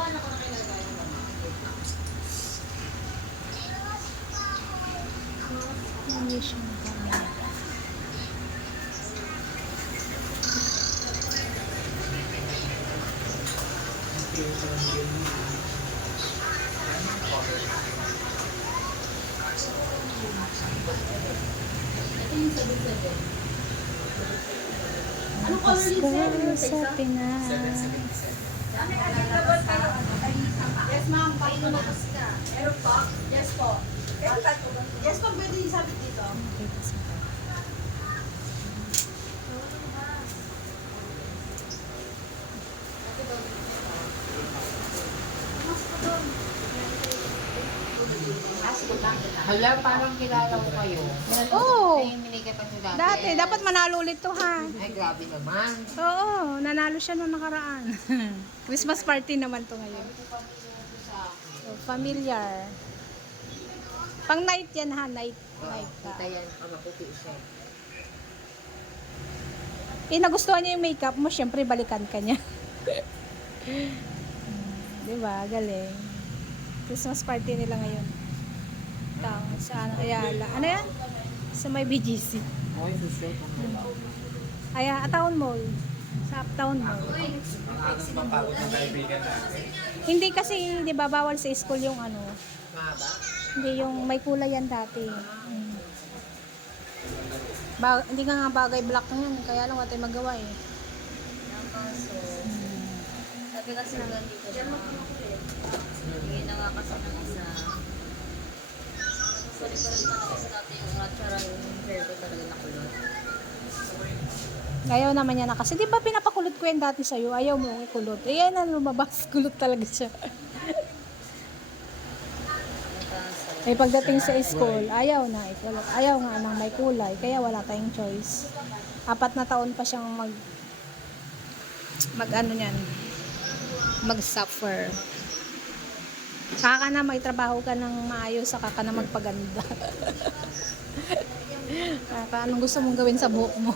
Anong color yung Sa Pinas. Yes, ma'am. Paano na kasi na? Meron po? Yes po. Yes po, pwede yung sabit dito. Hala, parang kilala ko kayo. Oo. Ay, minigay pa siya dati. Dati, dapat manalo ulit to ha. Ay, grabe naman. Oo, nanalo siya nung nakaraan. Christmas party naman to ngayon. So, familiar. Pang night yan ha, night. Night ka. Kita yan, maputi siya. Nagustuhan niya yung makeup mo, syempre balikan ka niya. Diba? Galing. Christmas party nila ngayon. Sa Ayala. Ano yan? Sa may BGC. Ay, susunod. Uptown Mall. Sa Uptown Mall. Mapagod ng kaibigan natin. Hindi kasi, di ba, bawal sa school yung ano. Mahaba? Hindi yung may kulay yan dati. Hindi nga bagay black na yan. Kaya lang wala tayong magawa eh. Sabi kasi naman dito siya. Hindi na nga kasi ng isa. Sorry pa rin talaga sa dati yung ratchara yung hair ko talaga nakulot. Ayaw naman niya na kasi. Di ba pinapakulot ko yan dati sa'yo? Ayaw mo ikulot. Eh yan na lumabas. Kulot talaga siya. Eh pagdating sa school, ayaw na ikulot. Ayaw nga nang may kulay. Kaya wala tayong choice. 4 na taon pa siyang mag-ano niyan. Mag-suffer. Saka ka na may trabaho ka ng maayos, saka ka na magpaganda. Anong gusto mong gawin sa buhok mo?